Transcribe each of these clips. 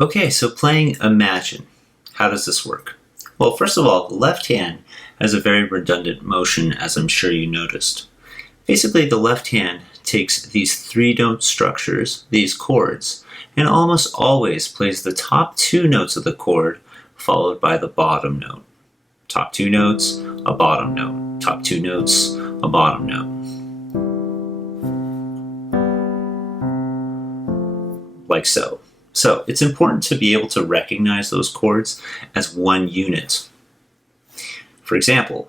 Okay, so playing Imagine. How does this work? Well, first of all, the left hand has a very redundant motion, as I'm sure you noticed. Basically, the left hand takes these three-note structures, these chords, and almost always plays the top two notes of the chord followed by the bottom note. Top two notes, a bottom note. Top two notes, a bottom note. Like so. So it's important to be able to recognize those chords as one unit. For example,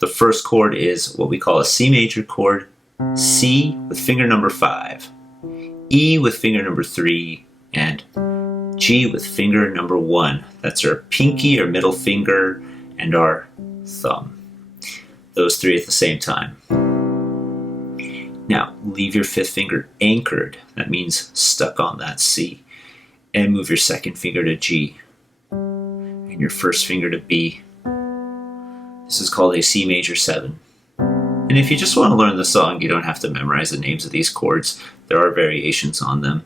the first chord is what we call a C major chord, C with finger number 5, E with finger number 3, and G with finger number 1. That's our pinky or middle finger and our thumb. Those three at the same time. Now, leave your fifth finger anchored. That means stuck on that C. And move your second finger to G and your first finger to B. This is called a C major 7. And if you just want to learn the song, you don't have to memorize the names of these chords. There are variations on them.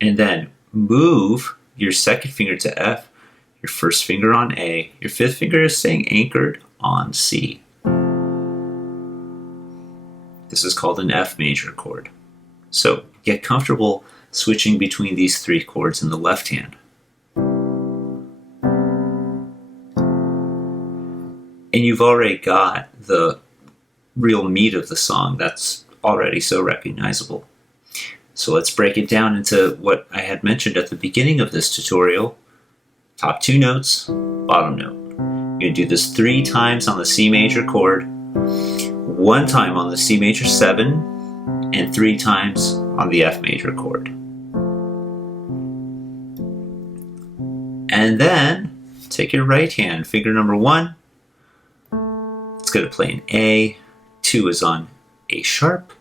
And then move your second finger to F, your first finger on A, your fifth finger is staying anchored on C. This is called an F major chord. So get comfortable switching between these three chords in the left hand. And you've already got the real meat of the song that's already so recognizable. So let's break it down into what I had mentioned at the beginning of this tutorial. Top two notes, bottom note. You're going to do this 3 times on the C major chord, 1 time on the C major 7, and 3 times on the F major chord. And then take your right hand, finger number 1. It's going to play an A. 2 is on A sharp.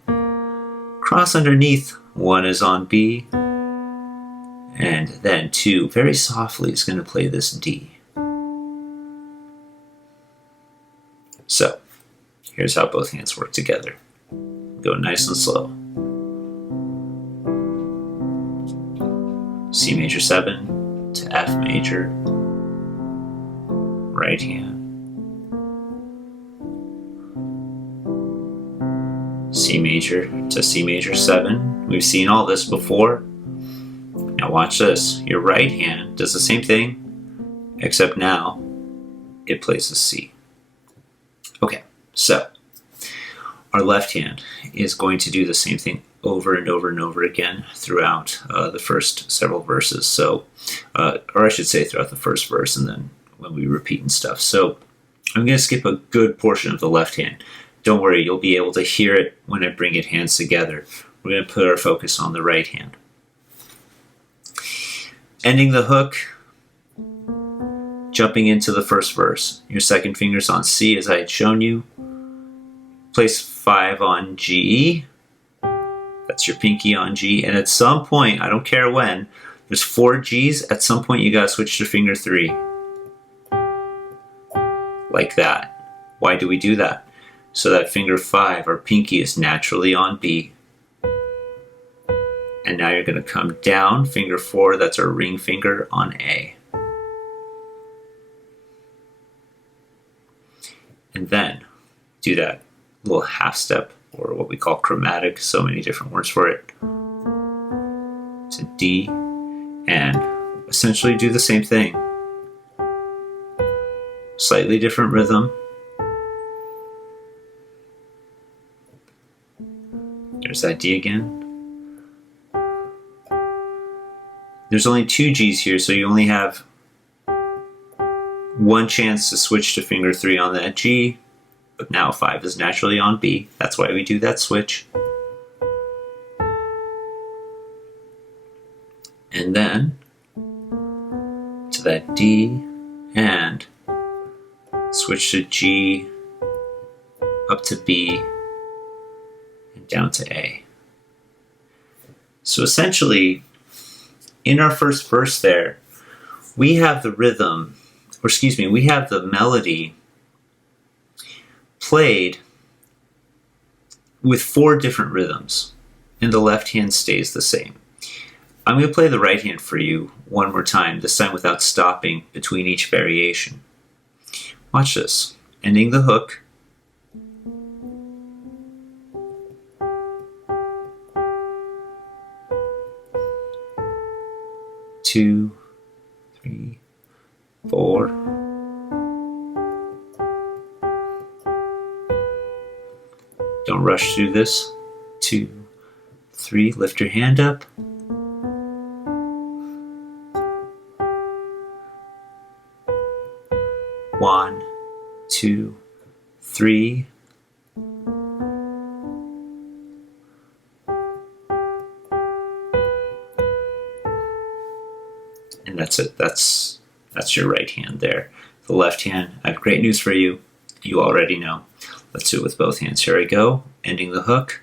Cross underneath, 1 is on B. And then 2, very softly, is going to play this D. So, here's how both hands work together. Go nice and slow. C major 7 to F major, right hand. C major to C major 7. We've seen all this before. Now watch this. Your right hand does the same thing, except now it plays a C. Okay, so our left hand is going to do the same thing over and over and over again throughout the first several verses. So, or I should say throughout the first verse and then when we repeat and stuff. So I'm going to skip a good portion of the left hand. Don't worry, you'll be able to hear it when I bring it hands together. We're going to put our focus on the right hand. Ending the hook, jumping into the first verse. Your second finger's on C as I had shown you. Place 5 on G. That's your pinky on G. And at some point, I don't care when, there's 4 Gs. At some point, you gotta switch to finger 3. Like that. Why do we do that? So that finger 5, our pinky, is naturally on B. And now you're gonna come down, finger 4, that's our ring finger, on A. And then do that little half step, or what we call chromatic, so many different words for it, to D, and essentially do the same thing. Slightly different rhythm. There's that D again. There's only 2 Gs here, so you only have 1 chance to switch to finger 3 on that G, but now 5 is naturally on B. That's why we do that switch. And then to that D, and switch to G, up to B, and down to A. So essentially, in our first verse there, we have the rhythm, or excuse me, we have the melody played with 4 different rhythms, and the left hand stays the same. I'm going to play the right hand for you one more time, this time without stopping between each variation. Watch this. Ending the hook. Two, three, four. Don't rush through this. 2, 3. Lift your hand up. 1, 2, 3. And that's it. That's your right hand there. The left hand, I have great news for you. You already know. Let's do it with both hands. Here I go. Ending the hook.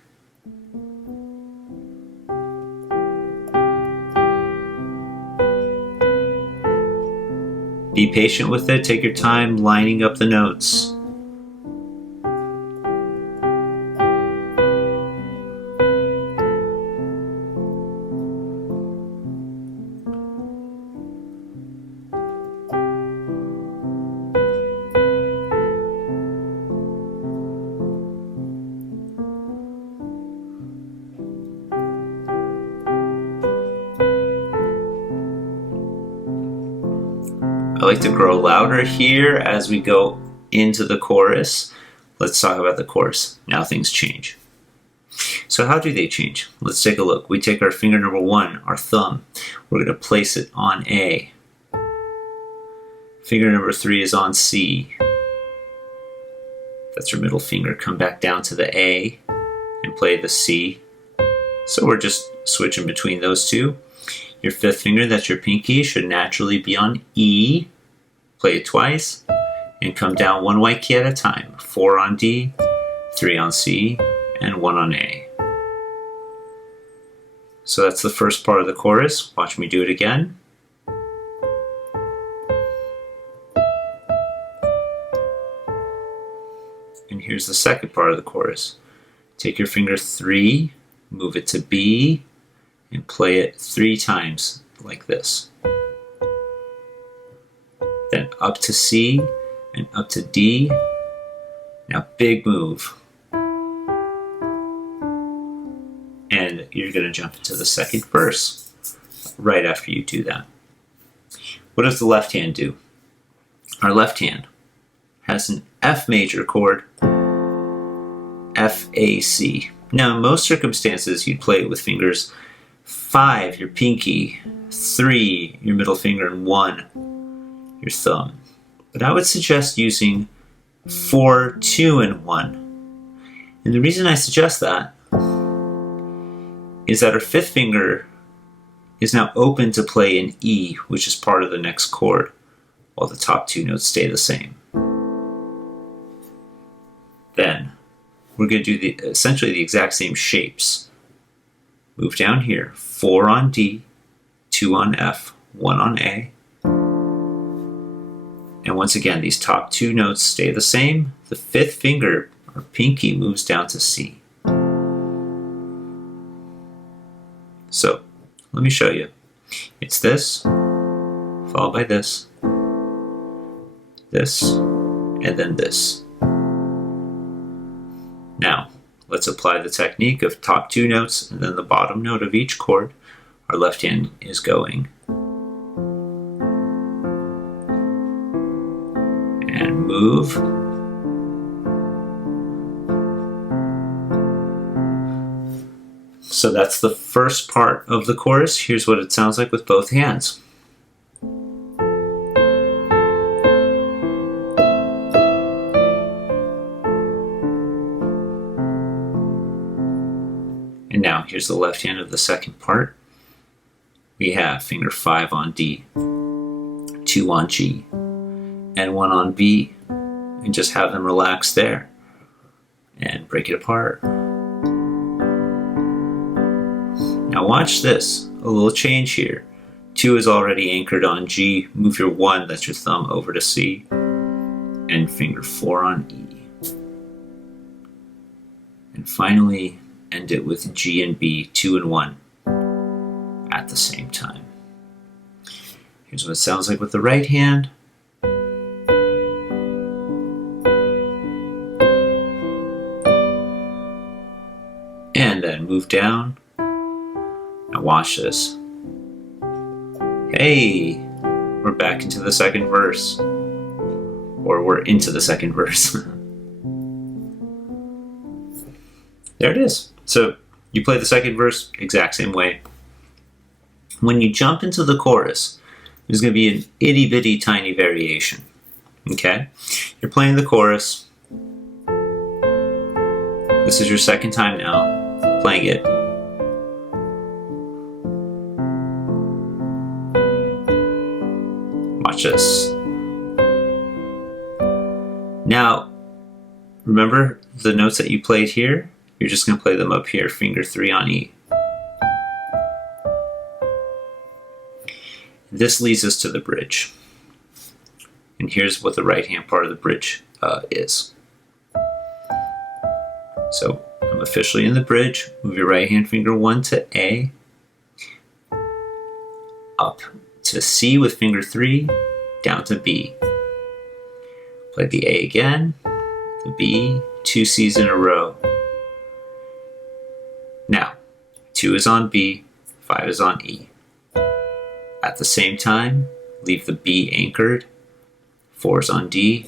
Be patient with it. Take your time lining up the notes. I like to grow louder here as we go into the chorus. Let's talk about the chorus. Now things change. So how do they change? Let's take a look. We take our finger number 1, our thumb. We're going to place it on A. Finger number 3 is on C. That's your middle finger. Come back down to the A and play the C. So we're just switching between those two. Your 5th finger, that's your pinky, should naturally be on E. Play it twice and come down 1 white key at a time. 4 on D, 3 on C, and 1 on A. So that's the first part of the chorus. Watch me do it again. And here's the second part of the chorus. Take your finger 3, move it to B, and play it 3 times like this. Then up to C and up to D. Now big move. And you're going to jump into the second verse right after you do that. What does the left hand do? Our left hand has an F major chord, F, A, C. Now in most circumstances you'd play it with fingers 5, your pinky, 3, your middle finger, and 1, your thumb. But I would suggest using 4, 2, and 1. And the reason I suggest that is that our 5th finger is now open to play an E, which is part of the next chord, while the top 2 notes stay the same. Then we're going to do essentially the exact same shapes. Move down here, 4 on D, 2 on F, 1 on A. And once again, these top 2 notes stay the same. The 5th finger, or pinky, moves down to C. So, let me show you. It's this, followed by this, and then this. Now, let's apply the technique of top 2 notes and then the bottom note of each chord. Our left hand is going. And move. So that's the first part of the chorus. Here's what it sounds like with both hands. And now here's the left hand of the second part. We have finger 5 on D, 2 on G, and 1 on B, and just have them relax there and break it apart. Now watch this, a little change here. 2 is already anchored on G. Move your 1, that's your thumb, over to C, and finger 4 on E. And finally end it with G and B, 2 and 1. at the same time. Here's what it sounds like with the right hand. And then move down. Now watch this. Hey, we're back into the second verse. Or we're into the second verse. There it is. So you play the second verse exact same way. When you jump into the chorus, there's going to be an itty bitty tiny variation. Okay? You're playing the chorus. This is your second time now playing it. Watch this. Now, remember the notes that you played here? You're just going to play them up here, finger 3 on E. This leads us to the bridge. And here's what the right hand part of the bridge is. So I'm officially in the bridge. Move your right hand finger 1 to A. Up to C with finger 3. Down to B. Play the A again. The B. 2 C's in a row. Now, 2 is on B. 5 is on E. At the same time, leave the B anchored. 4 is on D.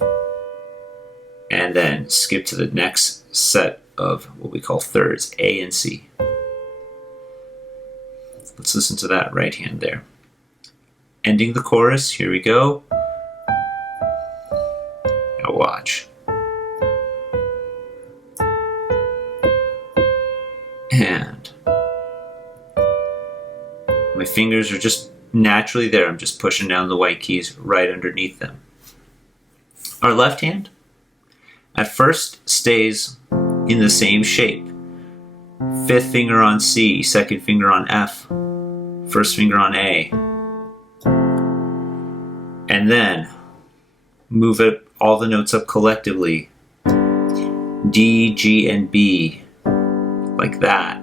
And then skip to the next set of what we call thirds, A and C. Let's listen to that right hand there. Ending the chorus, here we go. Now watch. And my fingers are just naturally there. I'm just pushing down the white keys right underneath them. Our left hand at first stays in the same shape. 5th finger on C, 2nd finger on F, 1st finger on A. And then move it, all the notes up collectively. D, G, and B, like that.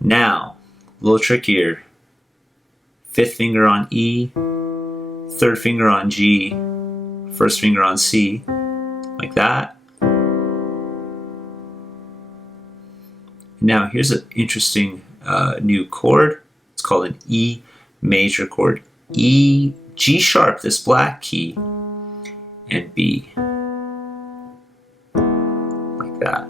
Now, a little trickier. 5th finger on E, 3rd finger on G, 1st finger on C, like that. Now here's an interesting new chord. It's called an E major chord. E, G sharp, this black key, and B, like that.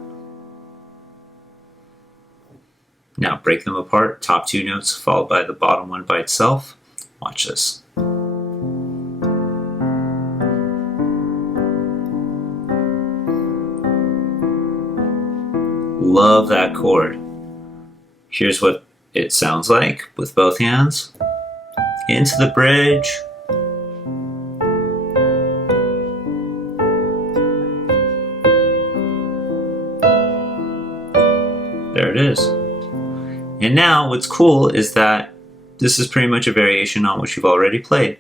Now break them apart, top 2 notes followed by the bottom one by itself. Watch this. Love that chord. Here's what it sounds like with both hands. Into the bridge. There it is. And now what's cool is that this is pretty much a variation on what you've already played.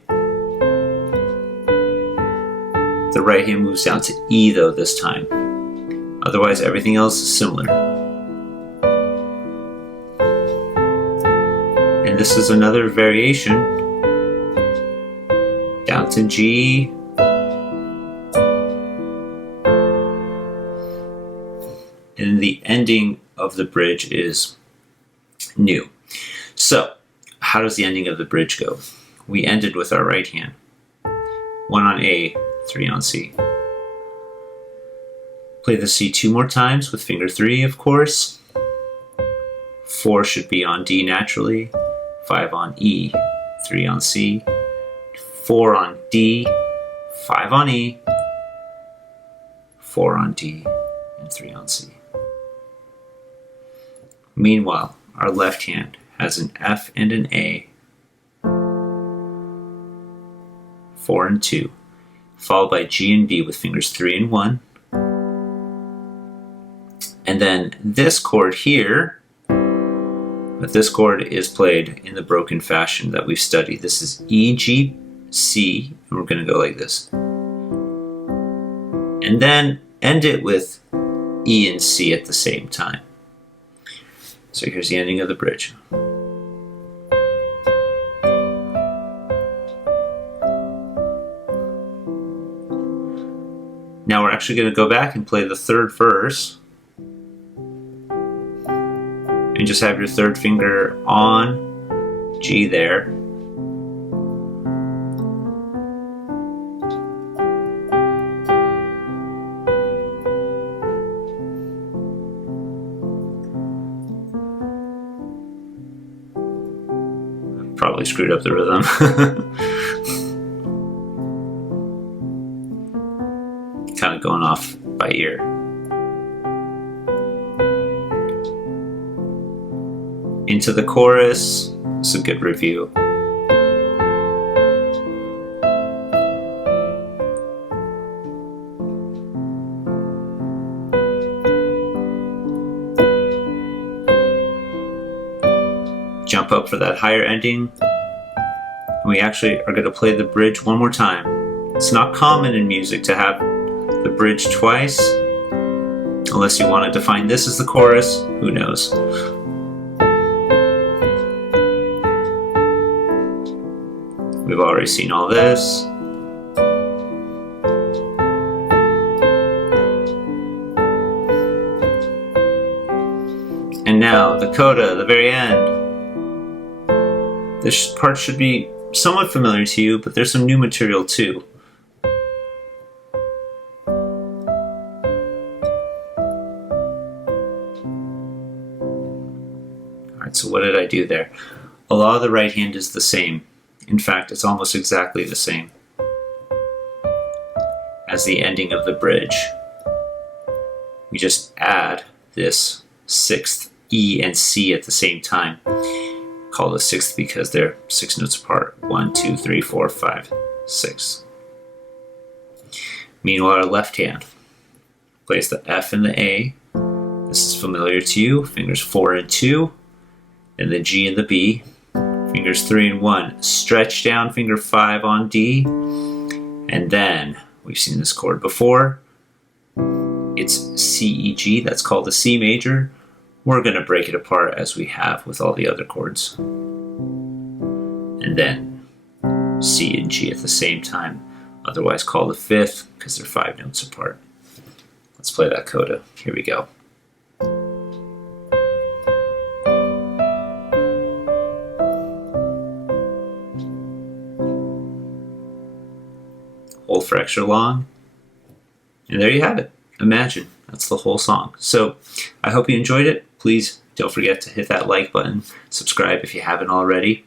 The right hand moves down to E though this time. Otherwise everything else is similar. And this is another variation. Down to G. And the ending of the bridge is new. So, how does the ending of the bridge go? We ended with our right hand. 1 on A, 3 on C. Play the C 2 more times with finger 3, of course. 4 should be on D naturally. 5 on E, 3 on C. 4 on D, 5 on E. 4 on D, and 3 on C. Meanwhile, our left hand has an F and an A, 4 and 2, followed by G and B with fingers 3 and 1. And then this chord here, but this chord is played in the broken fashion that we've studied. This is E, G, C, and we're going to go like this. And then end it with E and C at the same time. So here's the ending of the bridge. Now we're actually going to go back and play the third verse. And just have your third finger on G there. Probably screwed up the rhythm. Kind of going off by ear. Into the chorus. It's a good review. Jump up for that higher ending. And we actually are going to play the bridge one more time. It's not common in music to have the bridge twice, unless you want to define this as the chorus. Who knows? We've already seen all this. And now the coda, the very end. This part should be somewhat familiar to you, but there's some new material too. Alright, so what did I do there? A lot of the right hand is the same. In fact, it's almost exactly the same as the ending of the bridge. We just add this sixth E and C at the same time. Call the sixth because they're 6 notes apart. 1, 2, 3, 4, 5, 6. Meanwhile, our left hand plays the F and the A. This is familiar to you. Fingers 4 and 2, and the G and the B. Fingers 3 and 1. Stretch down, finger 5 on D, and then we've seen this chord before. It's C, E, G. That's called the C major. We're going to break it apart as we have with all the other chords. And then C and G at the same time, otherwise called the fifth because they're 5 notes apart. Let's play that coda. Here we go. Hold for extra long. And there you have it. Imagine. That's the whole song. So I hope you enjoyed it. Please don't forget to hit that like button, subscribe if you haven't already,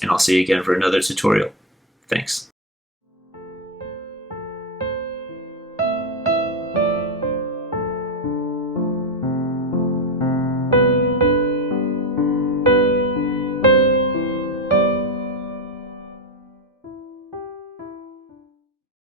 and I'll see you again for another tutorial. Thanks.